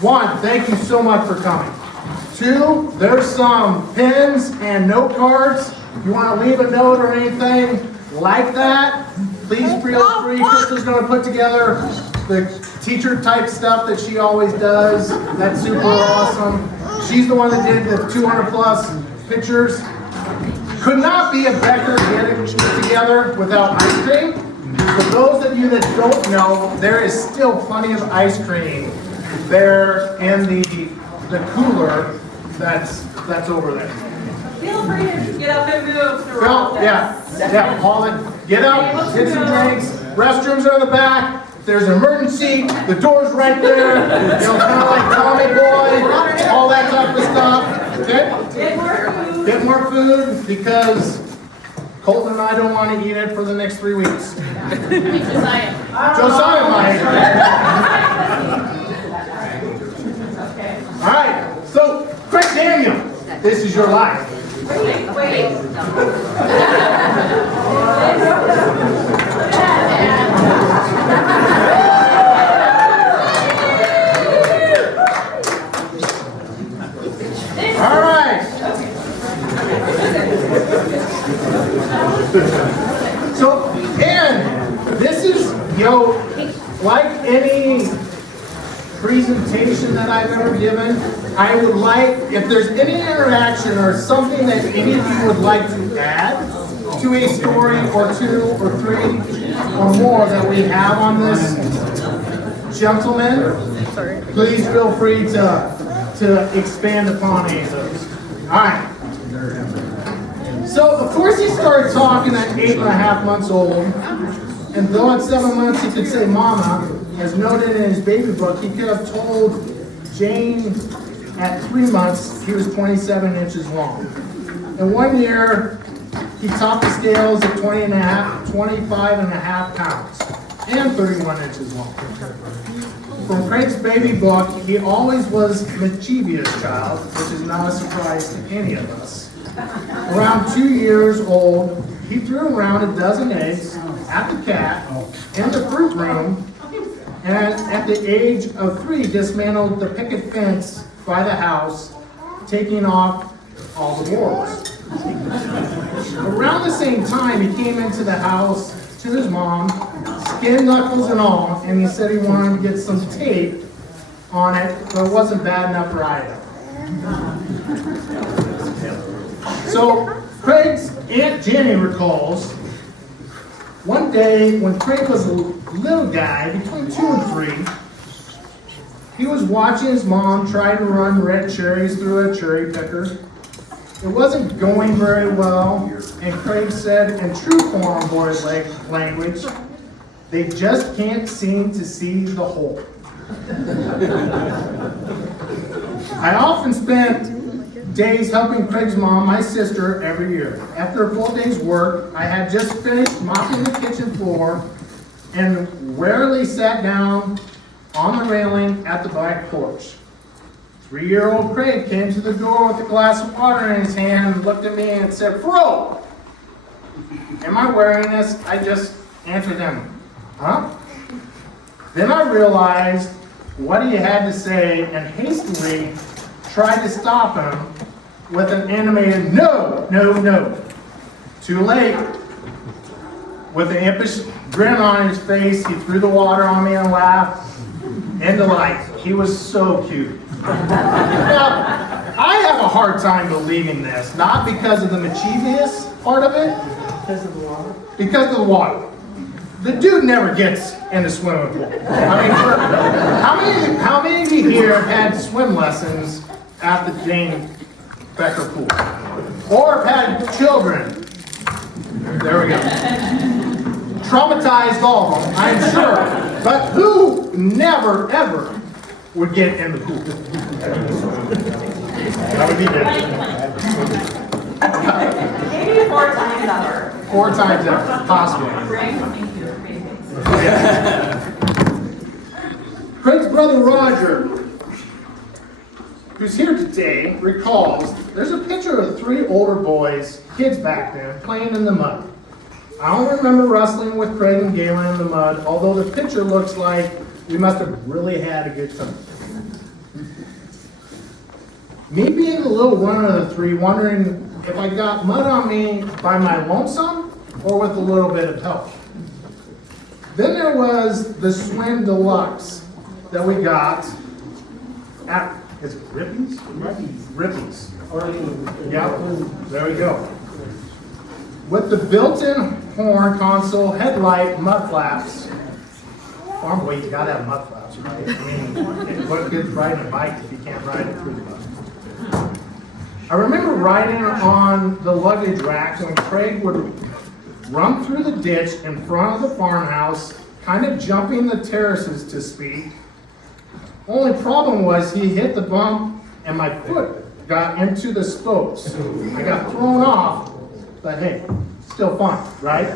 One, thank you so much for coming. Two, there's some pins and note cards. If you want to leave a note or anything like that, please feel free. Crystal's going to put together the teacher type stuff that she always does. That's super awesome. She's the one that did the 200 plus pictures. Could not be a Becker getting together without ice cream. For those of you that don't know, there is still plenty of ice cream there in the cooler that's over there. Feel free to get up and move throughout this. Yeah, Paula, get up, get some drinks. Restrooms are in the back. If there's an emergency, the door's right there. You know, kind of like Tommy Boy, all that type of stuff. Okay? Get more food. Get more food because Colton and I don't want to eat it for the next 3 weeks. Josiah might. All right, so Craig Daniel, this is your life. Wait. All right. So, and this is, like any presentation that I've ever given, I would like, if there's any interaction or something that any of you would like to add to a story or 2 or 3 or more that we have on this gentleman, please feel free to expand upon any of those. All right. So, of course, he started talking at 8.5 months old, and though at 7 months he could say mama, as noted in his baby book, he could have told Jane at 3 months he was 27 inches long. In 1 year, he topped the scales at 25 and a half pounds and 31 inches long. From Craig's baby book, he always was a mischievous child, which is not a surprise to any of us. Around 2 years old, he threw around a dozen eggs at the cat in the fruit room, and at the age of 3, dismantled the picket fence by the house, taking off all the boards. Around the same time, he came into the house to his mom, skin, knuckles, and all, and he said he wanted to get some tape on it, but it wasn't bad enough for Ida. So, Craig's Aunt Jenny recalls, one day when Craig was a little guy, between 2 and 3, he was watching his mom try to run red cherries through a cherry picker. It wasn't going very well, and Craig said in true farm boys language, they just can't seem to see the hole. I often spent days helping Craig's mom, my sister, every year. After a full day's work, I had just finished mopping the kitchen floor and rarely sat down on the railing at the back porch. 3-year-old Craig came to the door with a glass of water in his hand and looked at me and said, "Fro, am I wearing this?" I just answered him, "Huh?" Then I realized what he had to say and hastily tried to stop him with an animated "no, no, no." Too late. With an impish grin on his face, he threw the water on me and laughed in delight. He was so cute. Now, I have a hard time believing this, not because of the mischievous part of it, because of the water. Because of the water. The dude never gets in the swimming pool. I mean, how many of you here have had swim lessons at the Jane Becker pool? Or have had children? There we go. Traumatized all of them, I'm sure. But who never, ever would get in the pool? That would be different. Maybe 4 times ever. 4 times ever, possibly. Craig's brother Roger, who's here today, recalls there's a picture of 3 older boys, kids back then, playing in the mud. I don't remember wrestling with Craig and Galen in the mud, although the picture looks like we must have really had a good time. Me being the little one of the three, wondering if I got mud on me by my lonesome or with a little bit of help. Then there was the swim deluxe that we got at, is it Rippies? Rippies. Yeah, there we go. With the built-in horn console, headlight, mud flaps. Farm boy, you gotta have mud flaps, right? I mean, what good's riding a bike if you can't ride it through the mud? I remember riding on the luggage rack when Craig would run through the ditch in front of the farmhouse, kind of jumping the terraces to speed. Only problem was he hit the bump and my foot got into the spokes. I got thrown off, but hey, still fun, right?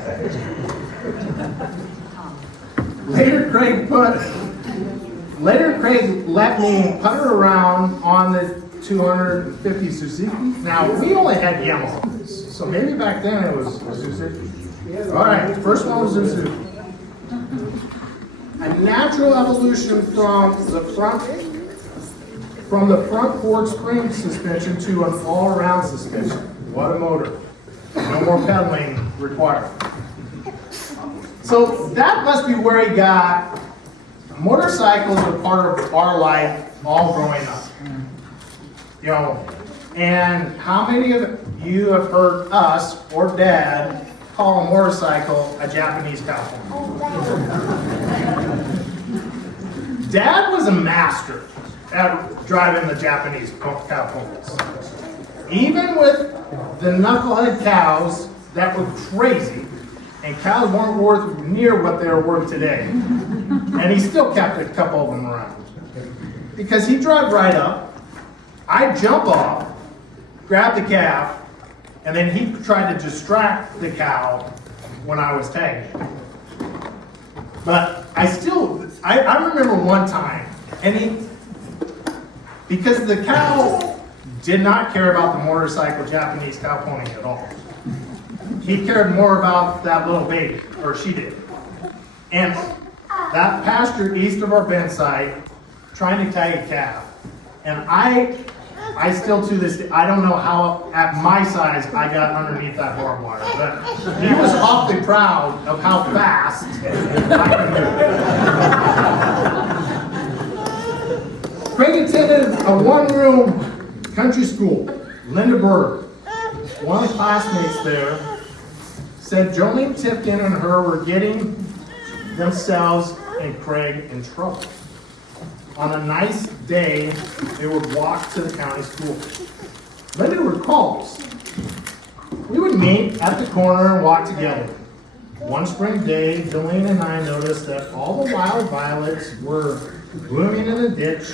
Later Craig let me putter around on the 250 Suzuki. Now, we only had Yamahas, so maybe back then it was Suzuki. All right, first one was Suzuki. A natural evolution from the front fork spring suspension to an all-around suspension. What a motor. No more pedaling required. So that must be where he got motorcycles are part of our life all growing up. You know, and how many of you have heard us or Dad call a motorcycle a Japanese cowboy? Dad was a master at driving the Japanese cowboys. Even with the knucklehead cows that were crazy, and cows weren't worth near what they are worth today. And he still kept a couple of them around. Because he'd drive right up, I'd jump off, grab the calf, and then he'd try to distract the cow when I was tagging. But I remember one time, and because the cow did not care about the motorcycle Japanese cow pony at all. He cared more about that little baby, or she did. And that pasture east of our bend site, trying to tag a calf. And I still to this day, I don't know how at my size I got underneath that barbed wire, but he was awfully proud of how fast I could move. Craig attended a one-room country school, Lindaburg. One of the classmates there said Jolene Tipton and her were getting themselves and Craig in trouble. On a nice day, they would walk to the county school. Linda recalls, we would meet at the corner and walk together. One spring day, Jolene and I noticed that all the wild violets were blooming in the ditch.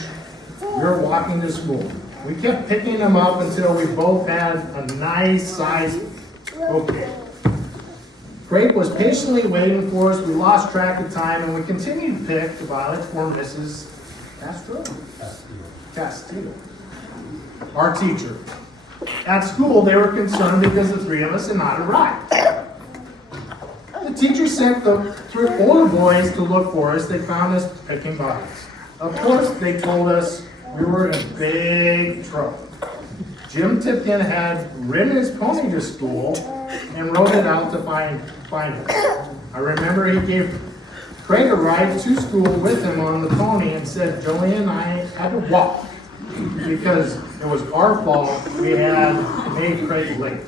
We were walking to school. We kept picking them up until we both had a nice sized bouquet. Craig was patiently waiting for us. We lost track of time and we continued to pick the violets for Mrs. Castillo, our teacher. At school, they were concerned because the three of us had not arrived. The teacher sent the three older boys to look for us. They found us picking violets. Of course, they told us we were in big trouble. Jim Tipton had ridden his pony to school and rode it out to find us. I remember he gave Craig a ride to school with him on the pony and said Joey and I had to walk because it was our fault we had made Craig late.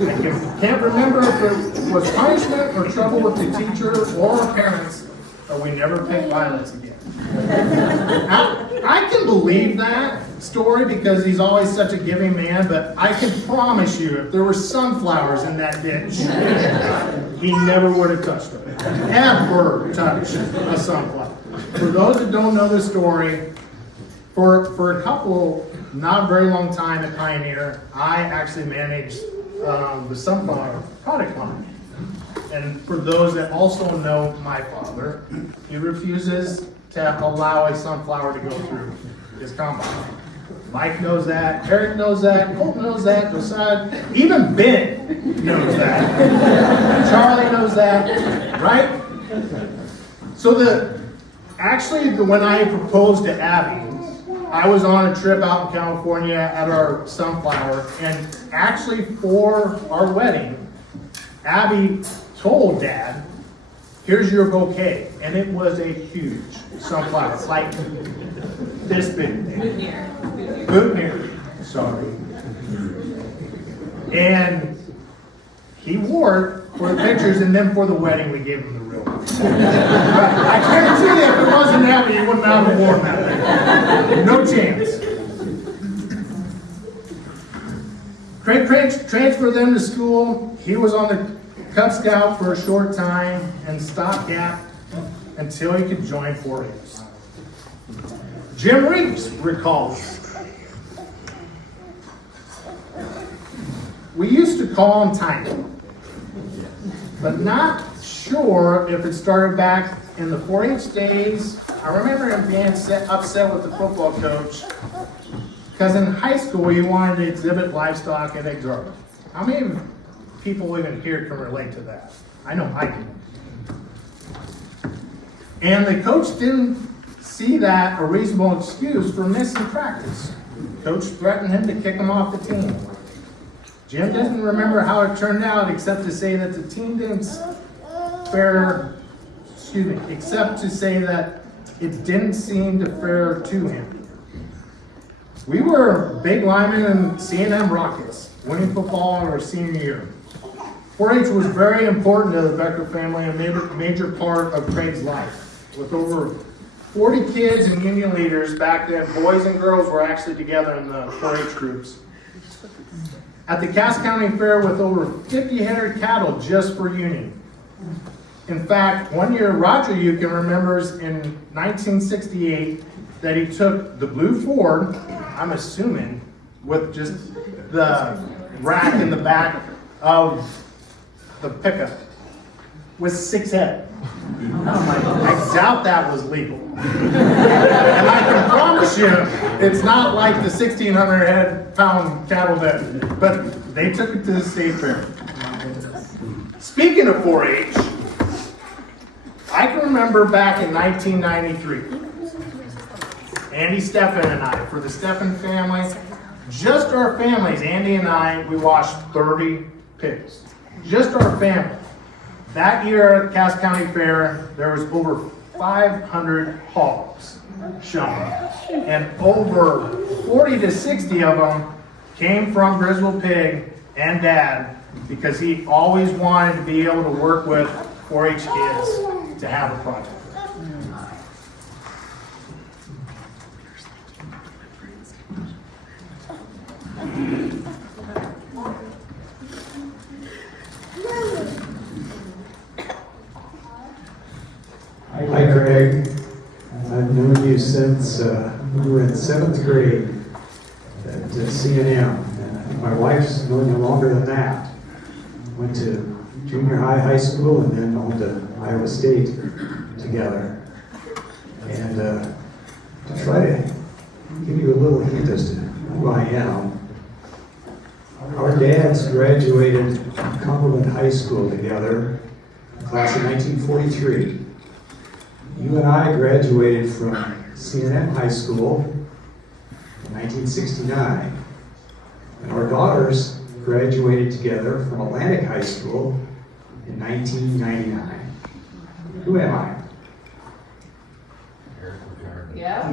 I can't remember if it was punishment or trouble with the teacher or our parents, but we never picked violets again. I can believe that story because he's always such a giving man, but I can promise you if there were sunflowers in that ditch, he never would have touched them. Ever touched a sunflower. For those that don't know the story, for a couple, not very long time at Pioneer, I actually managed the sunflower product line. And for those that also know my father, he refuses to allow a sunflower to go through his combine. Mike knows that, Eric knows that, Colt knows that, Josiah, even Ben knows that. Charlie knows that, right? So when I proposed to Abby, I I was on a trip out in California at our sunflower, and actually for our wedding, Abby told Dad, here's your bouquet. And it was a huge sunflower, like this big. Boutonniere, sorry. And he wore it for the pictures, and then for the wedding, we gave him the real one. I guarantee you, if it wasn't Abby, he wouldn't have worn that thing. No chance. Craig transferred them to school. He was on the Cub Scout for a short time and stopgap until he could join 4-H. Jim Reeves recalls, we used to call him Tiny, but not sure if it started back in the 4-H days. I remember him being upset with the football coach because in high school he wanted to exhibit livestock at exhibit. How many people even here can relate to that? I know I can. And the coach didn't see that a reasonable excuse for missing practice. Coach threatened him to kick him off the team. Jim doesn't remember how it turned out except to say that the team didn't except to say that it didn't seem to fair to him. We were big linemen and C&M Rockets, winning football in our senior year. 4-H was very important to the Becker family and a major part of Craig's life. With over 40 kids and union leaders back then, boys and girls were actually together in the 4-H groups. At the Cass County Fair with over 50 head of cattle just for union. In fact, one year Roger Yukon remembers in 1968 that he took the blue Ford, I'm assuming, with just the rack in the back of the pickup, with 6 head. I doubt that was legal. And I can promise you, it's not like the 1,600 pound cattle that, but they took it to the state fair. Speaking of 4-H, I can remember back in 1993, Andy Steffen and I, for the Steffen family, just our families, Andy and I, we washed 30 pigs. Just our family. That year at Cass County Fair, there was over 500 hogs shown. And over 40 to 60 of them came from Griswold Pig and Dad because he always wanted to be able to work with 4-H kids to have a project. Hi Craig, I've known you since we were in 7th grade at C&M. And my wife's known you longer than that. Went to junior high school, and then on to Iowa State together. And to try to give you a little hint as to who I am, our dads graduated from Cumberland High School together, class of 1943. You and I graduated from C&M High School in 1969. And our daughters graduated together from Atlantic High School in 1999. Who am I? Yeah.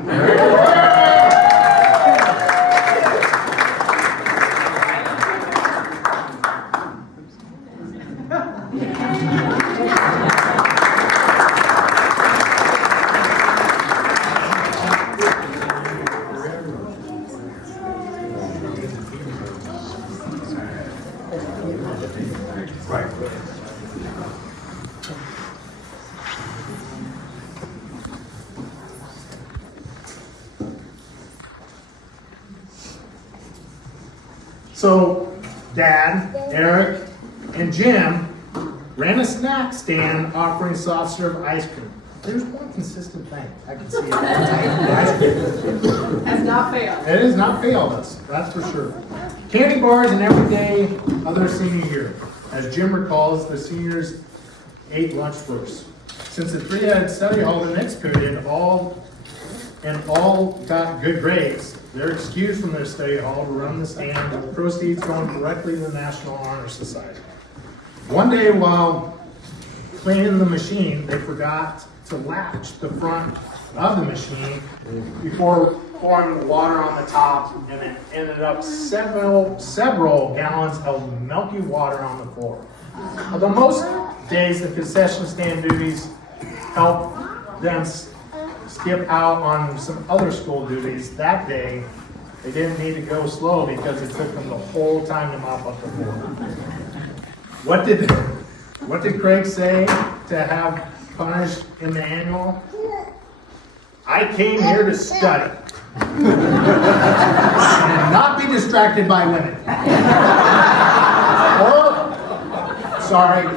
So, Dad, Eric, and Jim ran a snack stand offering soft serve ice cream. There's one consistent thing. I can see it. Ice cream. Has not failed. It has not failed us, that's for sure. Candy bars and every day of their senior year. As Jim recalls, the seniors ate lunch first. Since the 3-headed study hall the next period, all and all got good grades, they're excused from their study hall to run the stand, with the proceeds going directly to the National Honor Society. One day while cleaning the machine, they forgot to latch the front of the machine before pouring the water on the top, and it ended up several gallons of milky water on the floor. Although most days the concession stand duties help them skip out on some other school duties, that day they didn't need to go slow because it took them the whole time to mop up the floor. What did Craig say to have punished in the annual? I came here to study and not be distracted by women. Or, sorry,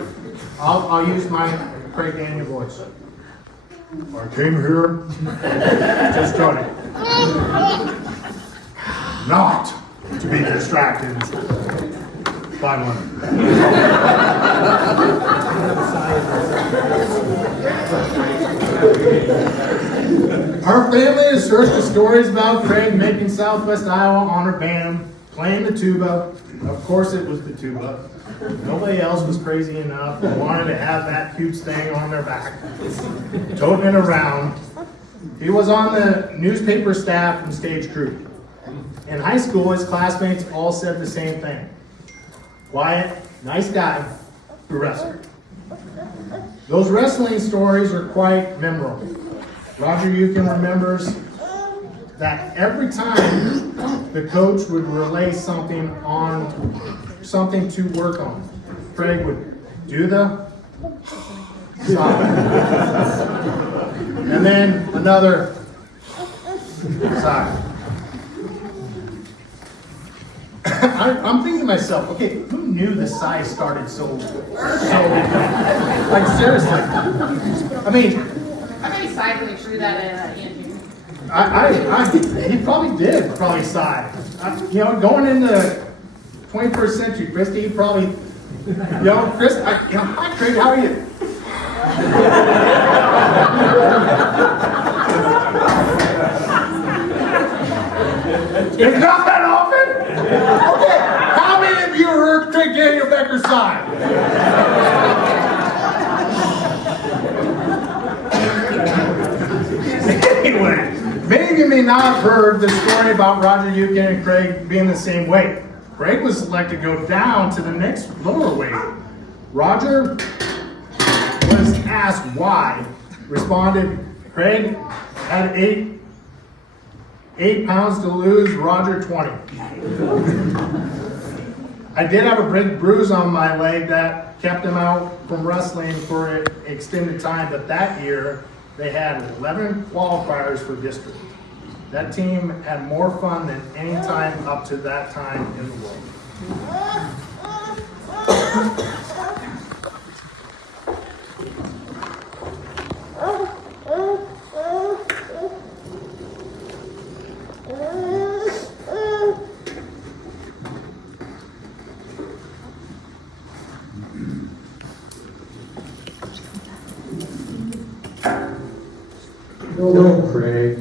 I'll use my Craig Daniel voice. I came here to study, not to be distracted by women. Our family has heard the stories about Craig making Southwest Iowa Honor Band, playing the tuba. Of course it was the tuba. Nobody else was crazy enough and wanted to have that huge thing on their back, toting it around. He was on the newspaper staff and stage crew. In high school, his classmates all said the same thing. Quiet, nice guy who wrestled. Those wrestling stories are quite memorable. Roger Eucken remembers that every time the coach would relay something to work on, Craig would do the stop, and then another side. I'm thinking to myself, okay, who knew the size started so like seriously? I mean, How many sides when he threw that in? he probably sigh. Going into 21st century, Christy, he probably, Chris, hi Craig, how are you? It's not that often? Okay, how many of you heard Craig Daniel Becker sigh? Anyway, many of you may not have heard the story about Roger Eucken and Craig being the same weight. Craig was selected to go down to the next lower weight. Roger was asked why. Responded, Craig had 8 pounds to lose, Roger 20. I did have a big bruise on my leg that kept him out from wrestling for an extended time, but that year they had 11 qualifiers for district. That team had more fun than any time up to that time in the world. Hello, Craig.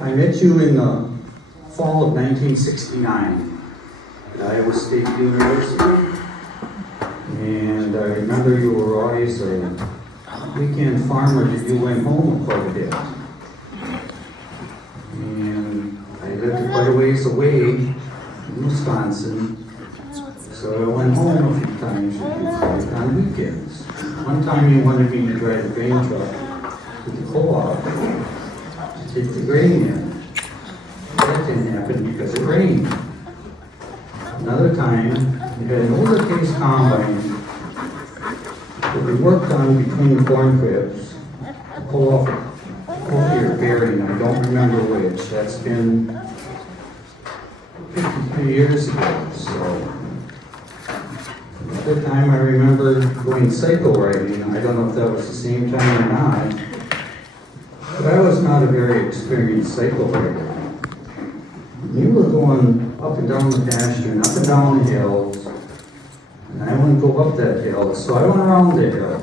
I met you in the fall of 1969 at Iowa State University, and I remember you were always a weekend farmer that you went home quite a bit. And I lived quite a ways away in Wisconsin, so I went home a few times on weekends. One time you wanted me to drive a grain truck to the co-op to take the grain in. That didn't happen because it rained. Another time, we had an older case combine that we worked on between the corn cribs to pull off a copier bearing. I don't remember which. That's been 53 years ago. So another time I remember going cycle riding. I don't know if that was the same time or not. But I was not a very experienced cycle rider. You were going up and down the pasture and up and down the hills, and I wouldn't go up that hill, so I went around the hill.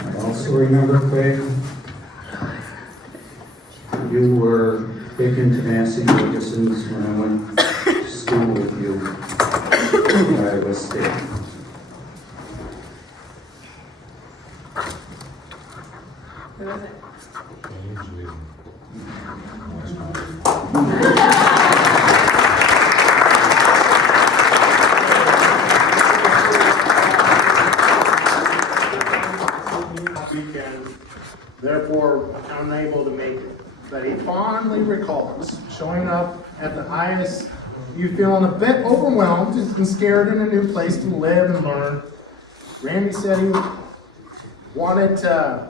I also remember, Craig, You were big into Massey Ferguson's when I went to school with you at Iowa State. Who is it? Weekend, therefore unable to make it. But he fondly recalls showing up at the ISU feeling a bit overwhelmed and scared in a new place to live and learn. Randy said he wanted to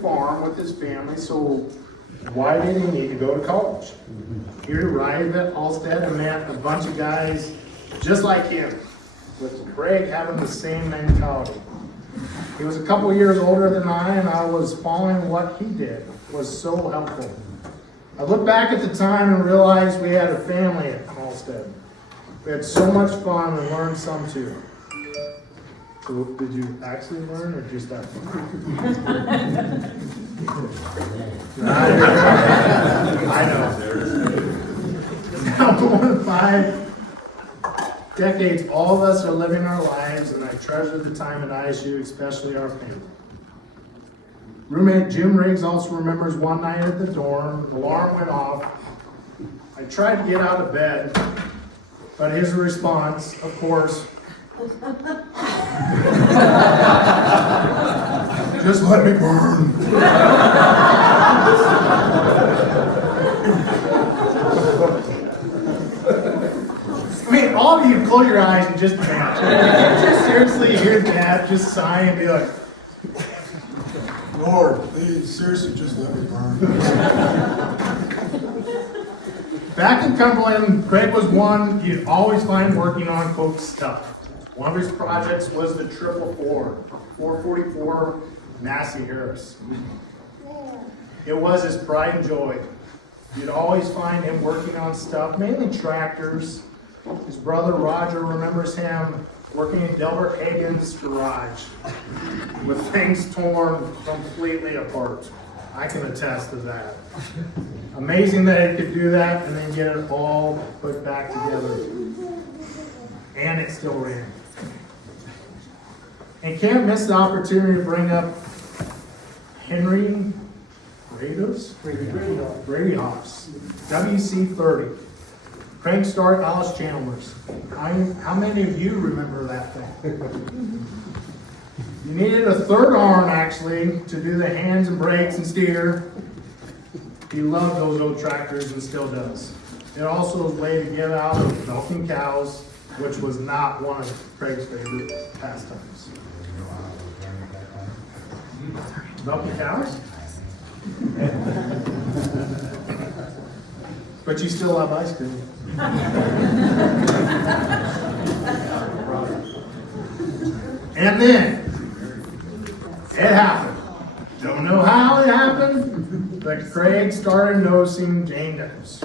farm with his family, so why did he need to go to college? He arrived at Allsted and met a bunch of guys just like him, with Craig having the same mentality. He was a couple years older than I, and I was following what he did. It was so helpful. I look back at the time and realized we had a family at Allsted. We had so much fun and learned some too. So did you actually learn or just have fun? I know. Now more than 5 decades, all of us are living our lives, and I treasure the time at ISU, especially our family. Roommate Jim Riggs also remembers one night at the dorm, the alarm went off. I tried to get out of bed, but his response, of course, just let me burn. I mean, all of you close your eyes and just imagine. Just seriously hear Dad just sigh and be like, Lord, please, seriously, just let me burn. Back in Cumberland, Craig was one you'd always find working on Coke's stuff. One of his projects was the 444 Massey Harris. It was his pride and joy. You'd always find him working on stuff, mainly tractors. His brother Roger remembers him working in Delbert Hagen's garage with things torn completely apart. I can attest to that. Amazing that he could do that and then get it all put back together. And it still ran. And can't miss the opportunity to bring up Henry Brady Hoffs, WC30. Crank Start Alice Chandler's. How many of you remember that thing? You needed a third arm, actually, to do the hands and brakes and steer. He loved those old tractors and still does. It also was a way to get out of milking cows, which was not one of Craig's favorite pastimes. Milking cows? But you still love ice cream. And then, it happened. Don't know how it happened, but Craig started noticing Jane Nichols.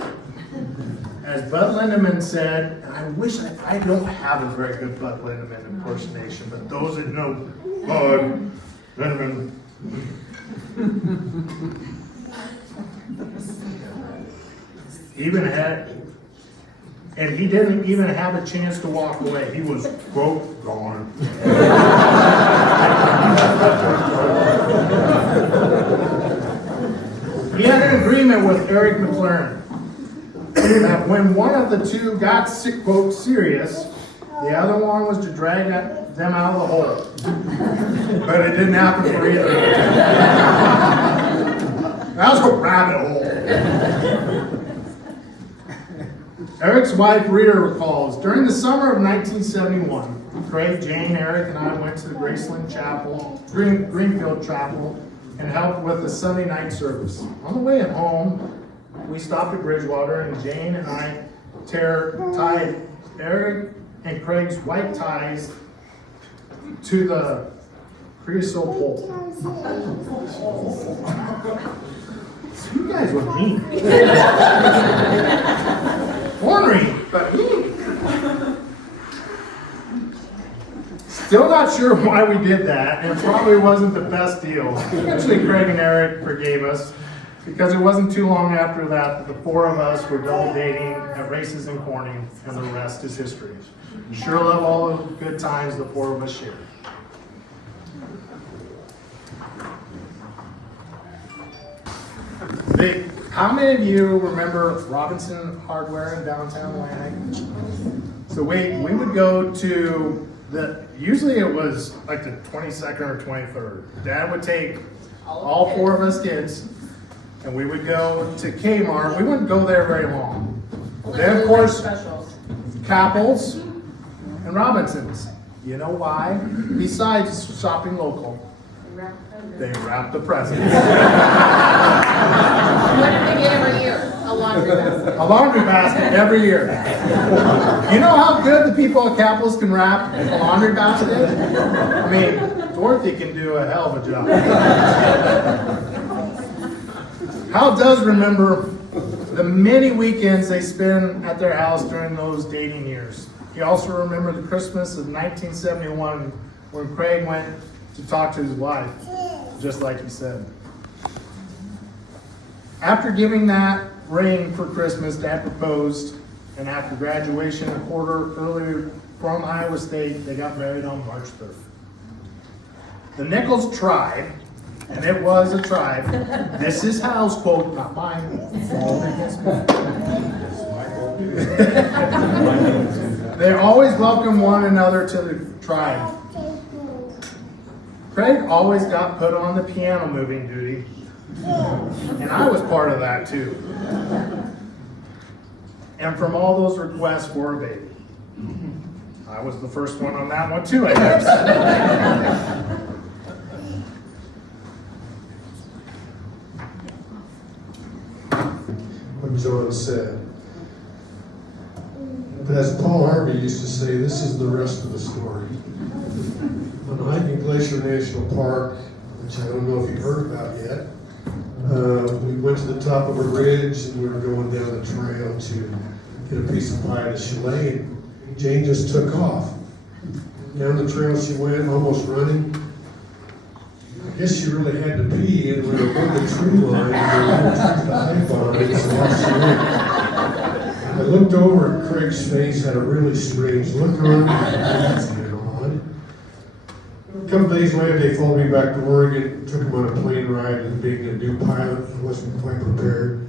As Bud Lindemann said, and I wish I don't have a very good Bud Lindemann impersonation, but those that know Bud Lindemann. And he didn't even have a chance to walk away. He was, quote, gone. He had an agreement with Eric McLaren that when one of the two got, quote, serious, the other one was to drag them out of the hole. But it didn't happen for either of them. That was a rabbit hole. Eric's wife Rita recalls, during the summer of 1971, Craig, Jane, Eric, and I went to the Greenfield Chapel and helped with the Sunday night service. On the way home, we stopped at Bridgewater, and Jane and I tied Eric and Craig's white ties to the creosote pole. You guys were mean. Ornery, but still not sure why we did that, and it probably wasn't the best deal. Eventually, Craig and Eric forgave us, Because it wasn't too long after that, the four of us were double dating at races in Corning, and the rest is history. Sure love all the good times the four of us shared. How many of you remember Robinson Hardware in downtown Atlantic? So we would go to usually it was like the 22nd or 23rd. Dad would take all four of us kids, and we would go to Kmart. We wouldn't go there very long. Then, of course, Capples and Robinsons. You know why? Besides shopping local, they wrap the presents. What did they get every year? A laundry basket. A laundry basket every year. You know how good the people at Capples can wrap a laundry basket? I mean, Dorothy can do a hell of a job. Hal does remember the many weekends they spent at their house during those dating years. He also remembered the Christmas of 1971 when Craig went to talk to his wife, just like he said. After giving that ring for Christmas, Dad proposed, and after graduation a quarter earlier from Iowa State, they got married on March 3rd. The Nichols tribe, and it was a tribe, this is Hal's quote, not mine. They always welcomed one another to the tribe. Craig always got put on the piano moving duty, and I was part of that too. And from all those requests for a baby, I was the first one on that one too, I guess. What John said. But as Paul Harvey used to say, this is the rest of the story. On hiking Glacier National Park, which I don't know if you've heard about yet, we went to the top of a ridge and we were going down the trail to get a piece of pie at a chalet, and Jane just took off. Down the trail she went, almost running. I guess she really had to pee, and we were on the tree line, and we went to the high bar, and so off she went. I looked over and Craig's face had a really strange look on it. That's kind of odd. A couple days later, they followed me back to Oregon, took him on a plane ride, and being a new pilot, I wasn't quite prepared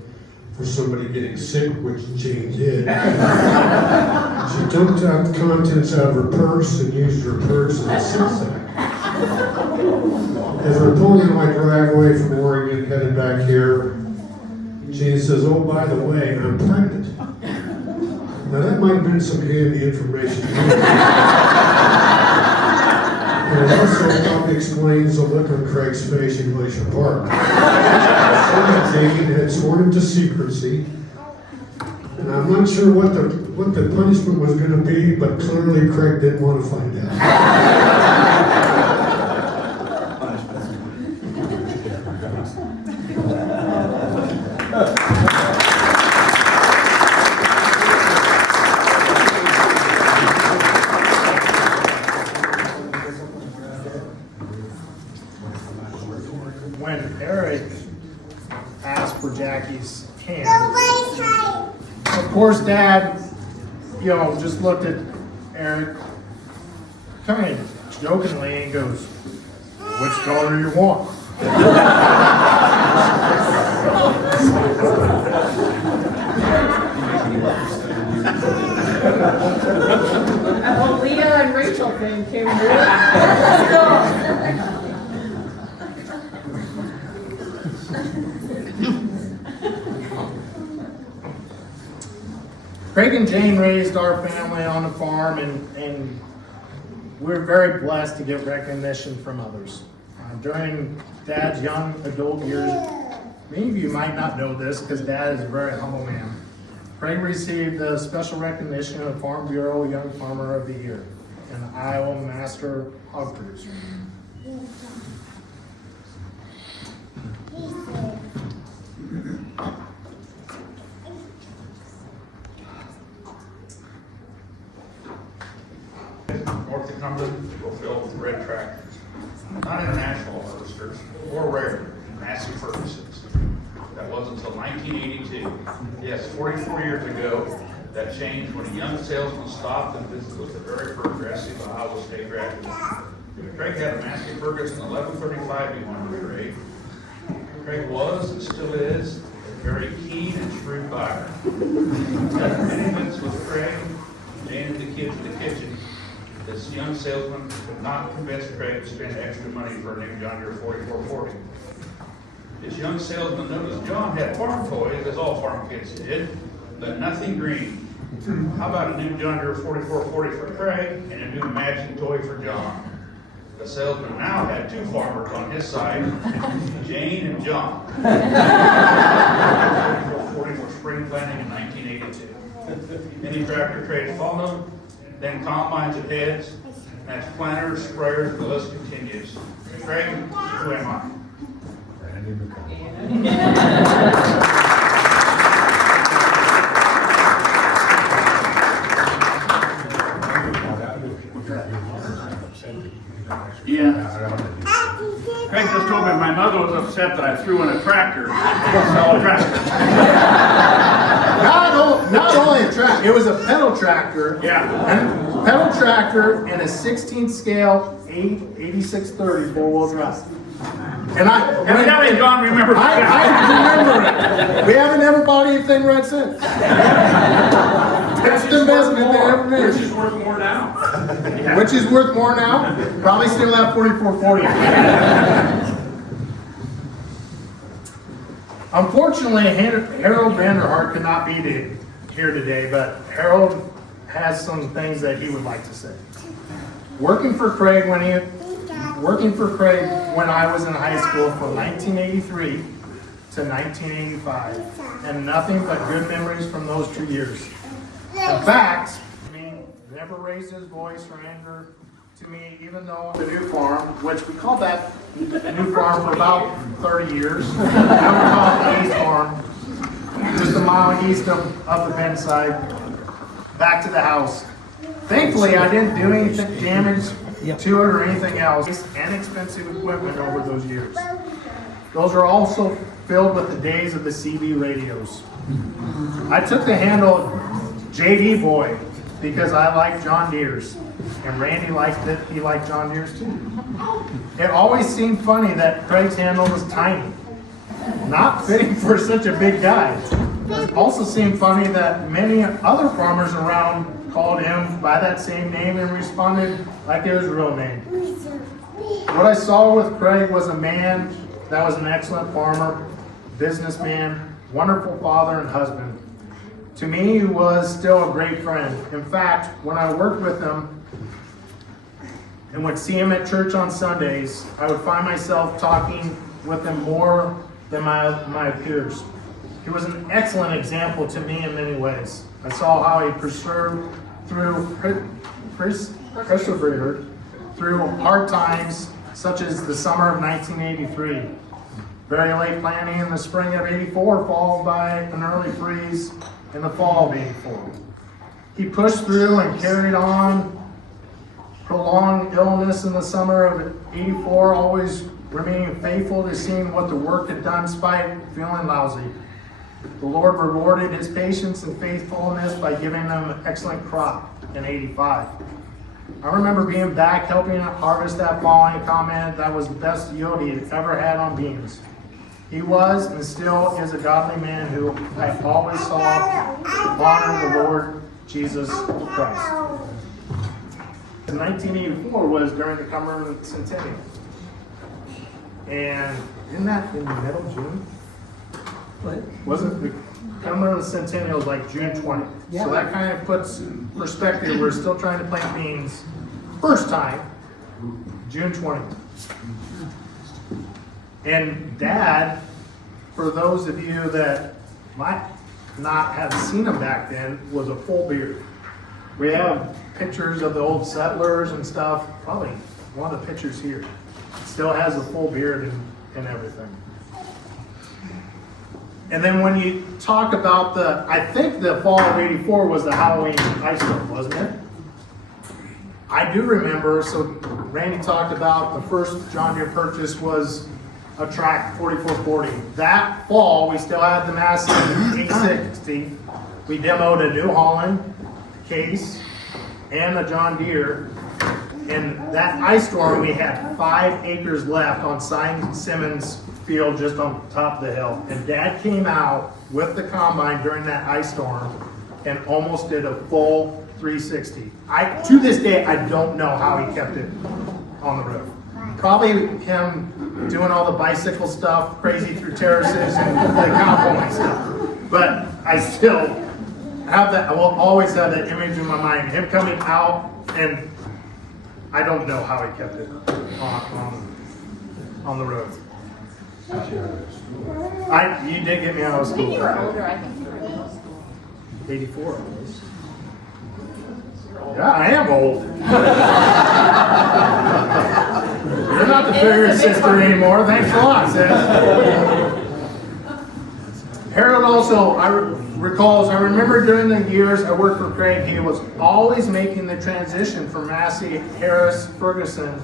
for somebody getting sick, which Jane did. She dumped out the contents out of her purse and used her purse as a sick sack. As we're pulling in my driveway from Oregon, headed back here, Jane says, "Oh, by the way, I'm pregnant." Now that might have been some handy information. And it also probably explains the look on Craig's face in Glacier Park. Jane had sworn him to secrecy, and I'm not sure what the punishment was going to be, but clearly Craig didn't want to find out. When Eric asked for Jackie's hand, of course, Dad, just looked at Eric kind of jokingly and goes, "Which color you want?" That whole Leah and Rachel thing came through. Let's go. Craig and Jane raised our family on a farm, and we're very blessed to get recognition from others. During Dad's young adult years, many of you might not know this because Dad is a very humble man. Craig received the special recognition of Farm Bureau Young Farmer of the Year and the Iowa Master Hog Producer. North Dakota will fill with red tractors, not international harvesters, or rare, massive purposes that 44 years ago. That changed when a young salesman stopped and visited with the very progressive Iowa State graduate. Craig had a Massey Ferguson 1135 he wanted to trade. Craig was and still is a very keen and shrewd buyer. After many minutes with Craig, Jane and the kids in the kitchen, this young salesman could not convince Craig to spend extra money for a new John Deere 4440. This young salesman noticed John had farm toys, as all farm kids did, but nothing green. How about a new John Deere 4440 for Craig and a new matching toy for John? The salesman now had two farmers on his side, Jane and John. 4440 for spring planting in 1982. Many tractor trades followed, then combines and heads, that's planters, sprayers, the list continues. Craig, who am I? Yeah. Craig just told me my mother was upset that I threw in a tractor. Sell a tractor. Not only a tractor, it was a pedal tractor. Yeah. And pedal tractor and a 16th scale 8630 four-wheel drive. And Evidently, John remembers. I remember it. We haven't ever bought anything right since. Best investment they ever made. Which is worth more now. Which is worth more now? Probably still have 4440. Unfortunately, Harold Vanderhart could not be here today, but Harold has some things that he would like to say. Working for Craig when I was in high school from 1983 to 1985, and nothing but good memories from those 2 years. In fact, he never raised his voice or anger to me, even though the new farm, which we called that the new farm for about 30 years, now we call it the East Farm, just a mile east of the Penn side, back to the house. Thankfully, I didn't do anything damage to it or anything else, and expensive equipment over those years. Those are also filled with the days of the CB radios. I took the handle JD Boy because I like John Deere's, and Randy liked it. He liked John Deere's too. It always seemed funny that Craig's handle was tiny, not fitting for such a big guy. It also seemed funny that many other farmers around called him by that same name and responded like it was a real name. What I saw with Craig was a man that was an excellent farmer, businessman, wonderful father and husband. To me, he was still a great friend. In fact, when I worked with him and would see him at church on Sundays, I would find myself talking with him more than my peers. He was an excellent example to me in many ways. I saw how he persevered through hard times, such as the summer of 1983. Very late planting in the spring of 84, followed by an early freeze in the fall of 84. He pushed through and carried on prolonged illness in the summer of 84, always remaining faithful to seeing what the work had done despite feeling lousy. The Lord rewarded his patience and faithfulness by giving them an excellent crop in 85. I remember being back helping harvest that fall, and he commented that was the best yield he had ever had on beans. He was and still is a godly man who I always saw honor the Lord Jesus Christ. 1984 was during the Cumberland Centennial. And isn't that in the middle, June? Wasn't the Cumberland Centennial was like June 20th? So that kind of puts perspective. We're still trying to plant beans. First time, June 20th. And Dad, for those of you that might not have seen him back then, was a full beard. We have pictures of the old settlers and stuff. Probably one of the pictures here. Still has a full beard and everything. And then when you talk about I think the fall of 84 was the Halloween ice storm, wasn't it? I do remember, so Randy talked about the first John Deere purchase was a track 4440. That fall, we still had the Massey 860. We demoed a New Holland case and a John Deere. And that ice storm, we had 5 acres left on Simmons Field just on top of the hill. And Dad came out with the combine during that ice storm and almost did a full 360. To this day, I don't know how he kept it on the roof. Probably him doing all the bicycle stuff, crazy through terraces and the cowboy stuff. But I still have that, I will always have that image in my mind, him coming out, and I don't know how he kept it on the road. You did get me out of school. When you were older, I think you were in middle school. 84. Yeah, I am old. You're not the figure sister anymore. Thanks a lot, sis. Harold also, recalls, I remember during the years I worked for Craig, he was always making the transition from Massey, Harris, Ferguson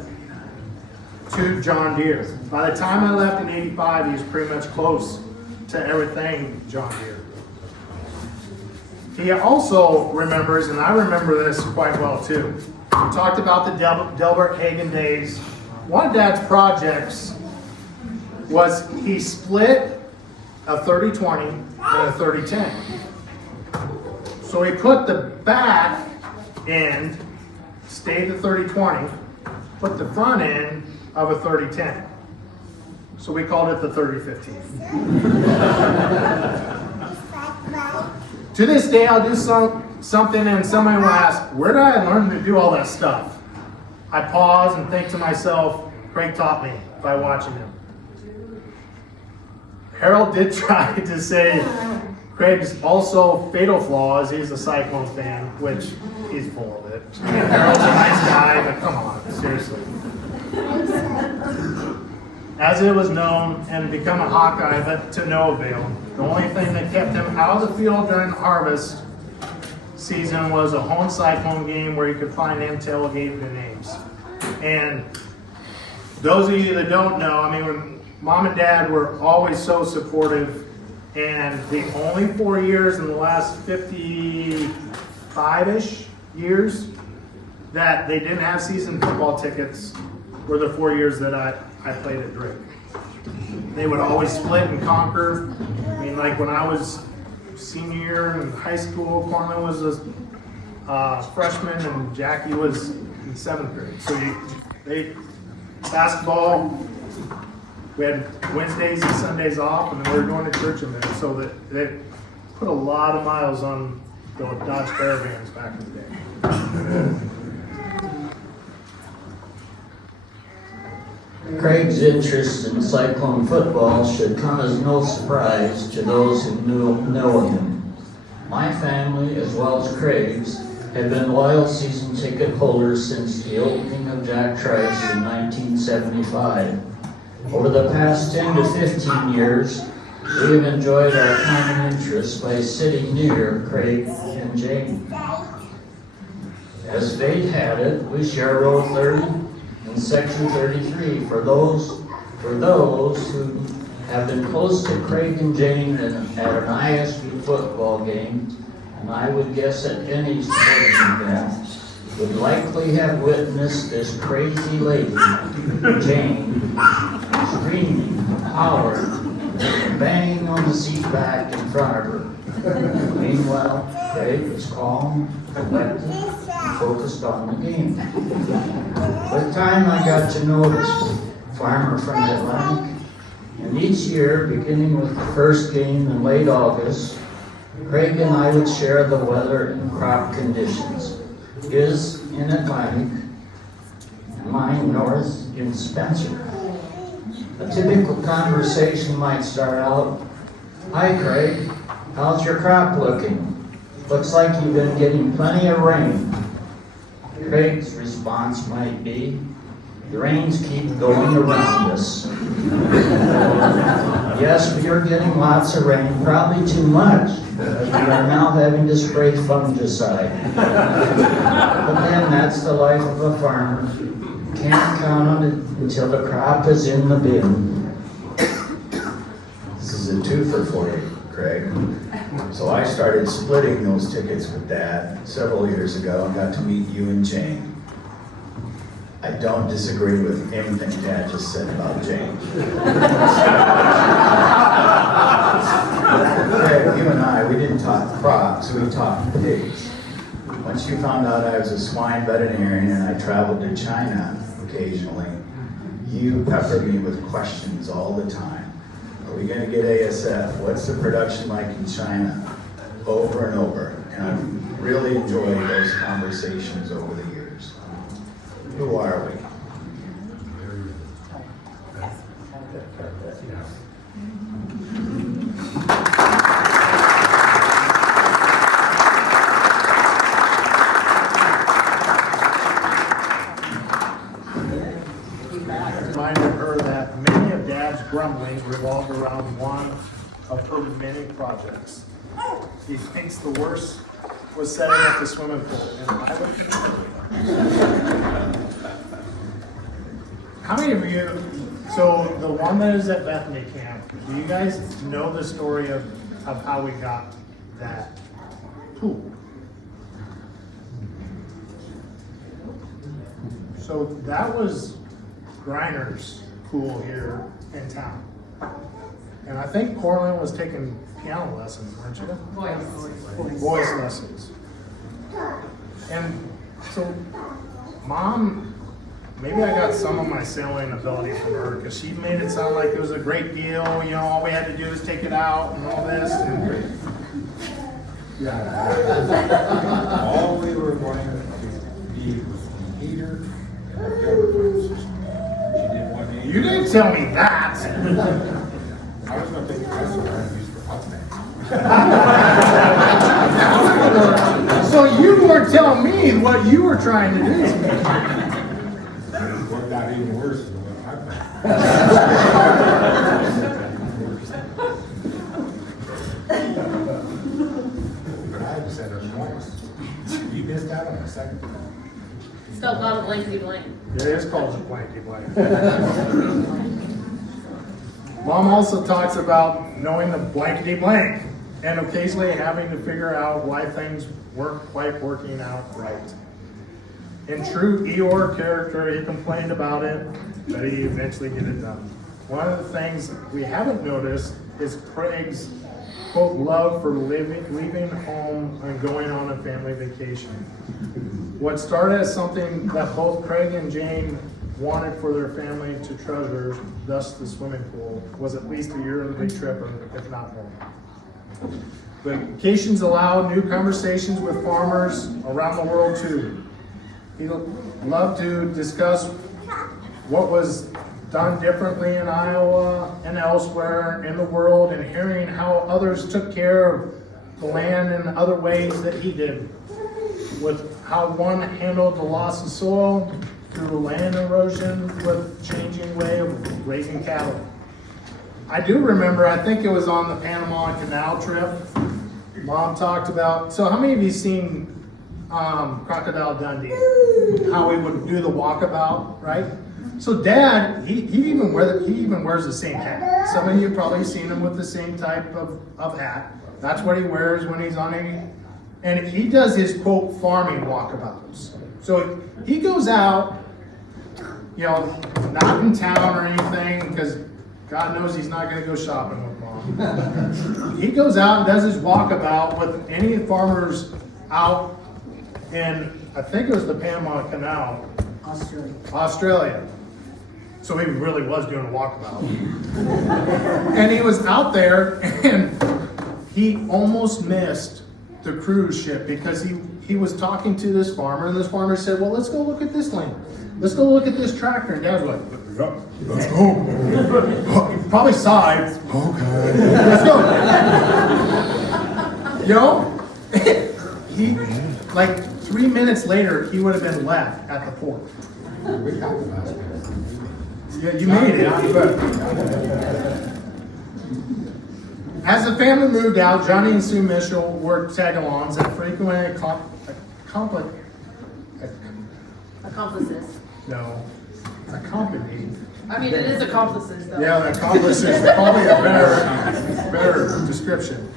to John Deere. By the time I left in 85, he was pretty much close to everything John Deere. He also remembers, and I remember this quite well too, we talked about the Delbert Hagen days. One of Dad's projects was he split a 30-20 and a 30-10. So he put the back end, stayed the 30-20, put the front end of a 30-10. So we called it the 30-15. To this day, I'll do something and somebody will ask, where did I learn to do all that stuff? I pause and think to myself, Craig taught me by watching him. Harold did try to say Craig's also fatal flaw is he's a Cyclone fan, which he's full of it. Harold's a nice guy, but come on, seriously. As it was known, and become a Hawkeye, but to no avail. The only thing that kept him out of the field during harvest season was a home Cyclone game where you could find him tailgating the names. And those of you that don't know, I mean, when Mom and Dad were always so supportive, and the only 4 years in the last 55-ish years that they didn't have season football tickets were the 4 years that I played at Drake. They would always split and conquer. I mean, like when I was senior year in high school, Corman was a freshman and Jackie was in 7th grade. So basketball, we had Wednesdays and Sundays off, and then we were going to church in there. So that they put a lot of miles on the Dodge Caravans back in the day. Craig's interest in Cyclone football should come as no surprise to those who know him. My family, as well as Craig's, have been loyal season ticket holders since the opening of Jack Trice in 1975. Over the past 10 to 15 years, we have enjoyed our common interests by sitting near Craig and Jane. As fate had it, we share row 30 and section 33 for those who have been close to Craig and Jane at an ISU football game, and I would guess at any sporting event, would likely have witnessed this crazy lady, Jane, screaming, hollering, and banging on the seat back in front of her. Meanwhile, Craig was calm, collected, and focused on the game. With time, I got to know this farmer from Atlantic, and each year, beginning with the first game in late August, Craig and I would share the weather and crop conditions. His in Atlantic, and mine north in Spencer. A typical conversation might start out, "Hi Craig, how's your crop looking? Looks like you've been getting plenty of rain." Craig's response might be, "The rains keep going around us." Yes, we are getting lots of rain, probably too much, as we are now having to spray fungicide. But then that's the life of a farmer. Can't count on it until the crop is in the bin. a twofer for you, Craig. So I started splitting those tickets with Dad several years ago and got to meet you and Jane. I don't disagree with anything Dad just said about Jane. Craig, you and I, we didn't talk crops, we talked pigs. Once you found out I was a swine veterinarian and I traveled to China occasionally, you peppered me with questions all the time. Are we going to get ASF? What's the production like in China? Over and over. And I've really enjoyed those conversations over the years. Who are we? Reminded her that many of Dad's grumblings revolved around one of her many projects. He thinks the worst was setting up the swimming pool, and I would concur. How many of you, so the one that is at Bethany Camp, do you guys know the story of how we got that pool? So that was Griner's pool here in town. And I think Corlin was taking piano lessons, weren't you? Voice lessons. And so Mom, maybe I got some of my sailing ability from her because she made it sound like it was a great deal. You know, all we had to do is take it out and all this. And All we were going to need was the heater and the filter system. She didn't want any. you didn't tell me that. I was going to take the rest of her and use for hot bags. So you weren't telling me what you were trying to do. It worked out even worse than what I thought. But I had to set her twice. You missed out on the second time. Still called a blankety blank. It is called a blankety blank. Mom also talks about knowing the blankety blank and occasionally having to figure out why things weren't quite working out right. In true Eeyore character, he complained about it, but he eventually get it done. One of the things we haven't noticed is Craig's, quote, love for leaving home and going on a family vacation. What started as something that both Craig and Jane wanted for their family to treasure, thus the swimming pool, was at least a yearly trip, if not more. Vacations allow new conversations with farmers around the world too. He loved to discuss what was done differently in Iowa and elsewhere in the world, and hearing how others took care of the land in other ways that he did, with how one handled the loss of soil through land erosion with changing way of raising cattle. I do remember, I think it was on the Panama Canal trip, Mom talked about, so how many of you seen Crocodile Dundee? How he would do the walkabout, right? So Dad, he even wears the same hat. Some of you probably seen him with the same type of hat. That's what he wears when he's on any, and he does his quote farming walkabouts. So he goes out, you know, not in town or anything, because God knows he's not going to go shopping with Mom. He goes out and does his walkabout with any farmers out in, I think it was the Panama Canal. Australia. So he really was doing a walkabout. And he was out there and he almost missed the cruise ship because he was talking to this farmer, and this farmer said, well, let's go look at this land. Let's go look at this tractor. And Dad's like, let's go. He probably sighed. Okay. Let's go. You know? He, like 3 minutes later, he would have been left at the port. Yeah, you made it. I'm good. As the family moved out, Johnny and Sue Mitchell worked tag-alongs and frequently Accomplices. accompanied. I mean, it is accomplices though. Yeah, the accomplices is probably a better. better description.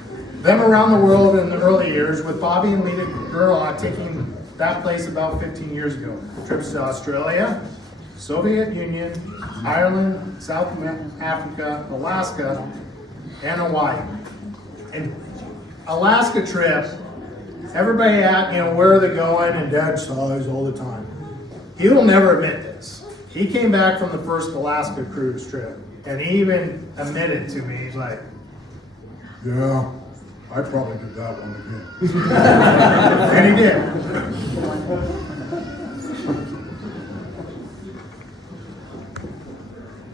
Them around the world in the early years with Bobby and Lita Gerlach taking that place about 15 years ago. Trips to Australia, Soviet Union, Ireland, South Africa, Alaska, and Hawaii. And Alaska trip, everybody where are they going? And Dad sighs all the time. He will never admit this. He came back from the first Alaska cruise trip, and he even admitted to me, he's like, yeah, I probably did that one again. And he did.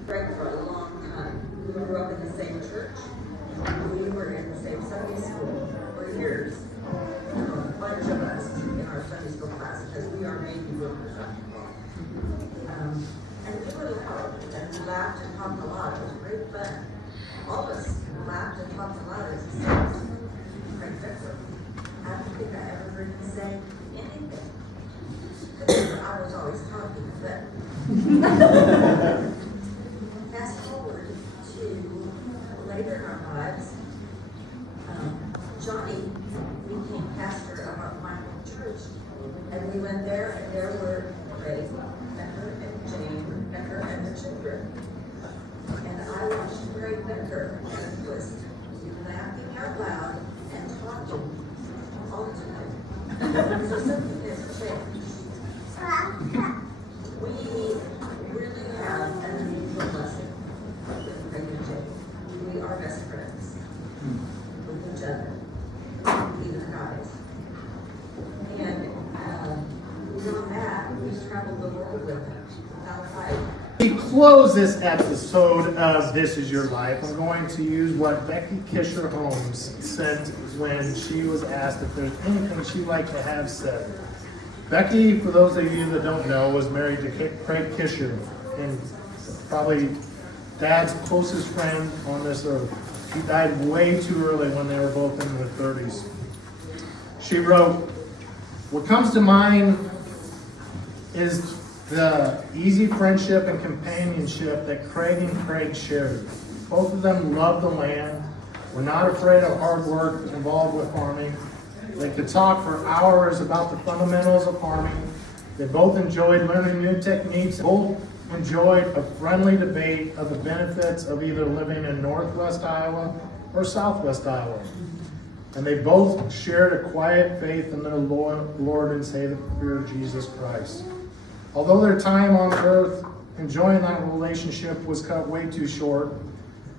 Greg for a long time. We grew up in the same church. We were in the same Sunday school for years. A bunch of us in our Sunday school class because we are baby boomers. And we would and we laughed and talked a lot. It was great fun. All of us laughed and talked a lot as a sons. Greg Becker. I don't think I ever heard him say anything. I was always talking, but fast forward to later in our lives, Johnny became pastor of our Michael church, and we went there, and there were Ray Becker and Jane Becker and the children. And I watched Ray Becker, and he was laughing out loud and talking all the time. So something has changed. We really have an unusual blessing with Craig and Jane. We are best friends with each other, even guys. And beyond that, we've traveled the world with them without fighting. We close this episode of This Is Your Life. I'm going to use what Becky Kisher Holmes said when she was asked if there's anything she'd like to have said. Becky, for those of you that don't know, was married to Craig Kisher, and probably Dad's closest friend on this earth. He died way too early when they were both in their 30s. She wrote, "What comes to mind is the easy friendship and companionship that Craig and Craig shared. Both of them loved the land, were not afraid of hard work involved with farming. They could talk for hours about the fundamentals of farming. They both enjoyed learning new techniques. Both enjoyed a friendly debate of the benefits of either living in Northwest Iowa or Southwest Iowa. And they both shared a quiet faith in their Lord and Savior Jesus Christ. Although their time on earth enjoying that relationship was cut way too short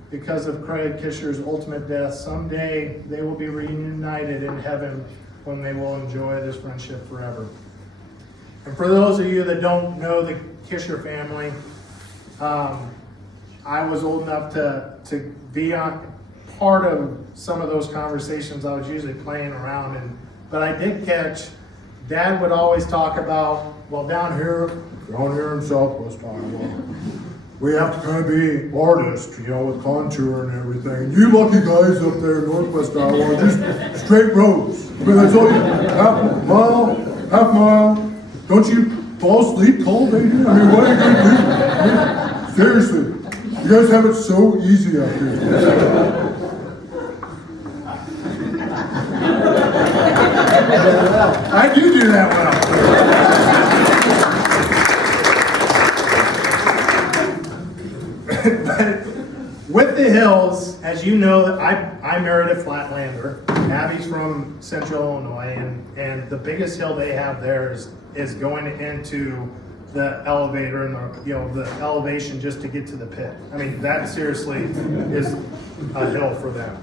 because of Craig Kisher's ultimate death, someday they will be reunited in heaven when they will enjoy this friendship forever." And for those of you that don't know the Kisher family, I was old enough to be on part of some of those conversations. I was usually playing around, but I did catch, Dad would always talk about, well, down here in Southwest Iowa, we have to kind of be artists, with contour and everything. You lucky guys up there in Northwest Iowa, just straight roads. I mean, that's all you, half mile. Don't you fall asleep cold day here? I mean, what are you going to do? Seriously, you guys have it so easy out here. I do that well. But with the hills, as you know, I married a Flatlander. Abby's from Central Illinois, and the biggest hill they have there is going into the elevator and the elevation just to get to the pit. I mean, that seriously is a hill for them.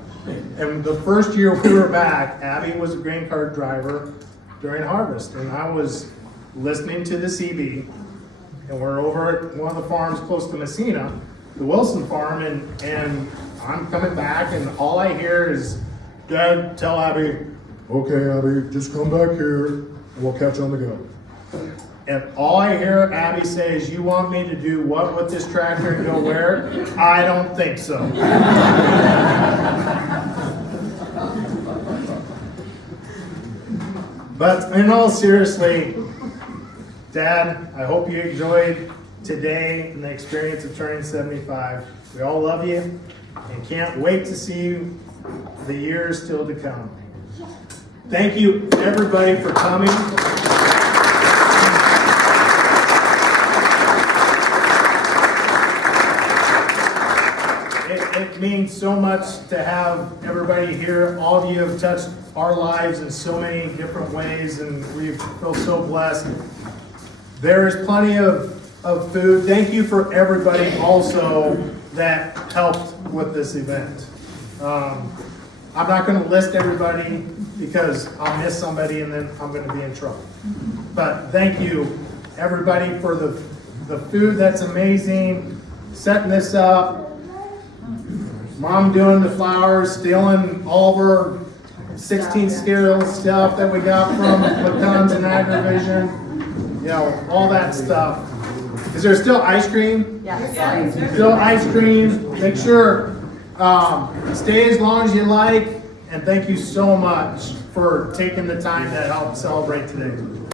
And the first year we were back, Abby was a grain cart driver during harvest, and I was listening to the CB, and we're over at one of the farms close to Messina, the Wilson farm, and I'm coming back, and all I hear is Dad tell Abby, "Okay, Abby, just come back here, and we'll catch on the go." And all I hear Abby say is, "You want me to do what with this tractor and go where?" I don't think so. But in all seriously, Dad, I hope you enjoyed today and the experience of turning 75. We all love you. and can't wait to see the years still to come. Thank you, everybody, for coming. It means so much to have everybody here. All of you have touched our lives in so many different ways, and we feel so blessed. There is plenty of food. Thank you for everybody also that helped with this event. I'm not going to list everybody because I'll miss somebody and then I'm going to be in trouble. But thank you, everybody, for the food that's amazing, setting this up. Mom doing the flowers, stealing all of our 16 scale stuff that we got from McDonald's and Agrivision. You know, all that stuff. Is there still ice cream? Yes. Still ice cream. Make sure, stay as long as you like. And thank you so much for taking the time to help celebrate today.